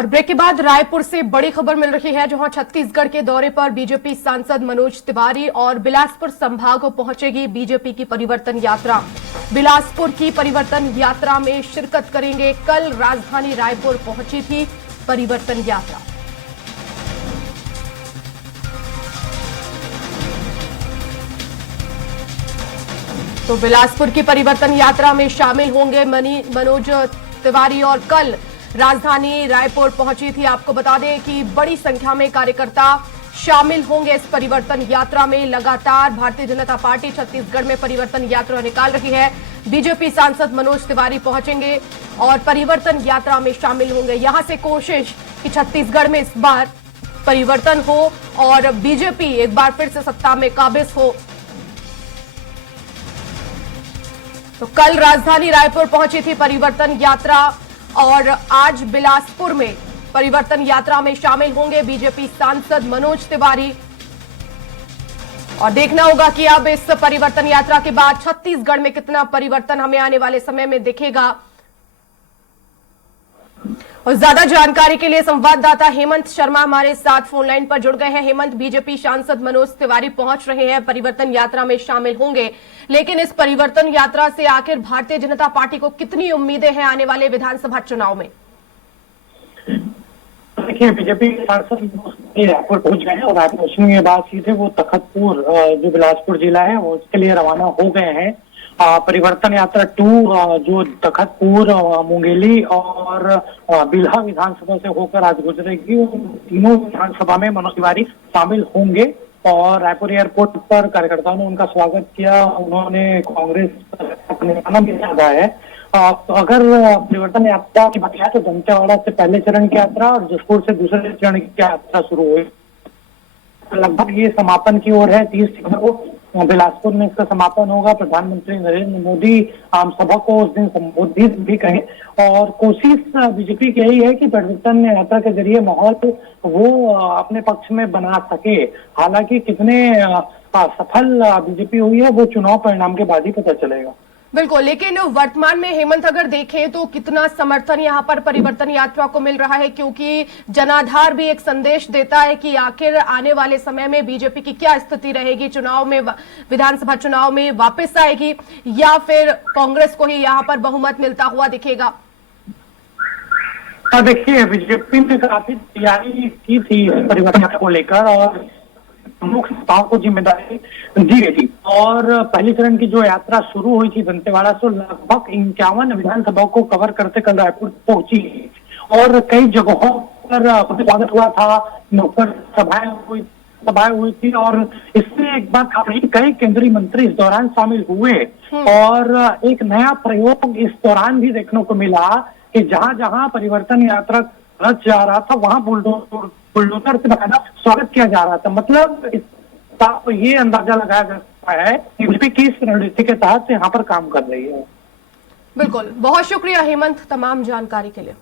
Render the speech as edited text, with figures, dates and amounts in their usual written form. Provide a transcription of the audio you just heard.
और ब्रेक के बाद रायपुर से बड़ी खबर मिल रही है, जहां छत्तीसगढ़ के दौरे पर बीजेपी सांसद मनोज तिवारी और बिलासपुर संभाग को पहुंचेगी बीजेपी की परिवर्तन यात्रा। बिलासपुर की परिवर्तन यात्रा में शिरकत करेंगे। कल राजधानी रायपुर पहुंची थी परिवर्तन यात्रा। तो बिलासपुर की परिवर्तन यात्रा में शामिल होंगे मनोज तिवारी और कल राजधानी रायपुर पहुंची थी। आपको बता दें कि बड़ी संख्या में कार्यकर्ता शामिल होंगे इस परिवर्तन यात्रा में। लगातार भारतीय जनता पार्टी छत्तीसगढ़ में परिवर्तन यात्रा निकाल रही है। बीजेपी सांसद मनोज तिवारी पहुंचेंगे और परिवर्तन यात्रा में शामिल होंगे। यहां से कोशिश कि छत्तीसगढ़ में इस बार परिवर्तन हो और बीजेपी एक बार फिर से सत्ता में काबिज हो। तो कल राजधानी रायपुर पहुंची थी परिवर्तन यात्रा और आज बिलासपुर में परिवर्तन यात्रा में शामिल होंगे बीजेपी सांसद मनोज तिवारी। और देखना होगा कि अब इस परिवर्तन यात्रा के बाद छत्तीसगढ़ में कितना परिवर्तन हमें आने वाले समय में दिखेगा। और ज्यादा जानकारी के लिए संवाददाता हेमंत शर्मा हमारे साथ फोन लाइन पर जुड़ गए हैं। हेमंत, बीजेपी सांसद मनोज तिवारी पहुंच रहे हैं, परिवर्तन यात्रा में शामिल होंगे, लेकिन इस परिवर्तन यात्रा से आखिर भारतीय जनता पार्टी को कितनी उम्मीदें हैं आने वाले विधानसभा चुनाव में? देखिए, बीजेपी सांसद रायपुर पहुंच गए हैं और रायपुर पहुंचने के बाद सीधे वो तखतपुर जो बिलासपुर जिला है वो उसके लिए रवाना हो गए हैं। परिवर्तन यात्रा 2 जो तखतपुर, मुंगेली और बिल्हा विधानसभा से होकर आज गुजरेगी। तीनों विधानसभा में मनोज तिवारी शामिल होंगे और रायपुर एयरपोर्ट पर कार्यकर्ताओं ने उनका स्वागत किया। उन्होंने कांग्रेस भी ज्यादा है। तो अगर परिवर्तन यात्रा की बात है तो दंतेवाड़ा से पहले चरण की यात्रा और जसपुर से दूसरे चरण की यात्रा शुरू हुई। लगभग ये समापन की ओर है। 30 सितंबर को बिलासपुर में इसका समापन होगा। प्रधानमंत्री नरेंद्र मोदी आम सभा को उस दिन संबोधित भी करें और कोशिश बीजेपी की यही है कि परिवर्तन यात्रा के जरिए माहौल वो अपने पक्ष में बना सके। हालांकि कितने सफल बीजेपी हुई है वो चुनाव परिणाम के बाद ही पता चलेगा। बिल्कुल, लेकिन वर्तमान में हेमंत अगर देखें तो कितना समर्थन यहां पर परिवर्तन यात्रा को मिल रहा है, क्योंकि जनाधार भी एक संदेश देता है कि आखिर आने वाले समय में बीजेपी की क्या स्थिति रहेगी, चुनाव में, विधानसभा चुनाव में वापस आएगी या फिर कांग्रेस को ही यहां पर बहुमत मिलता हुआ दिखेगा? देखिए, बीजेपी ने काफी तैयारी की थी परिवर्तन यात्रा को लेकर और मुख्य नेताओं को जिम्मेदारी दी गई थी और पहली चरण की जो यात्रा शुरू हुई थी दंतेवाड़ा से लगभग 51 विधानसभाओं को कवर करते कल रायपुर पहुंची और कई जगहों पर स्वागत हुआ था। नुक्कड़ सभाएं हुई थी और इससे एक बात खास, कई केंद्रीय मंत्री इस दौरान शामिल हुए और एक नया प्रयोग इस दौरान भी देखने को मिला कि जहां जहां परिवर्तन यात्रा रथ जा रहा था वहां बुलडोजर से बकायदा स्वागत किया जा रहा था। मतलब तो ये अंदाजा लगाया जा सकता है कि बीजेपी किस रणनीति के तहत यहाँ पर काम कर रही है। बिल्कुल, बहुत शुक्रिया हेमंत तमाम जानकारी के लिए।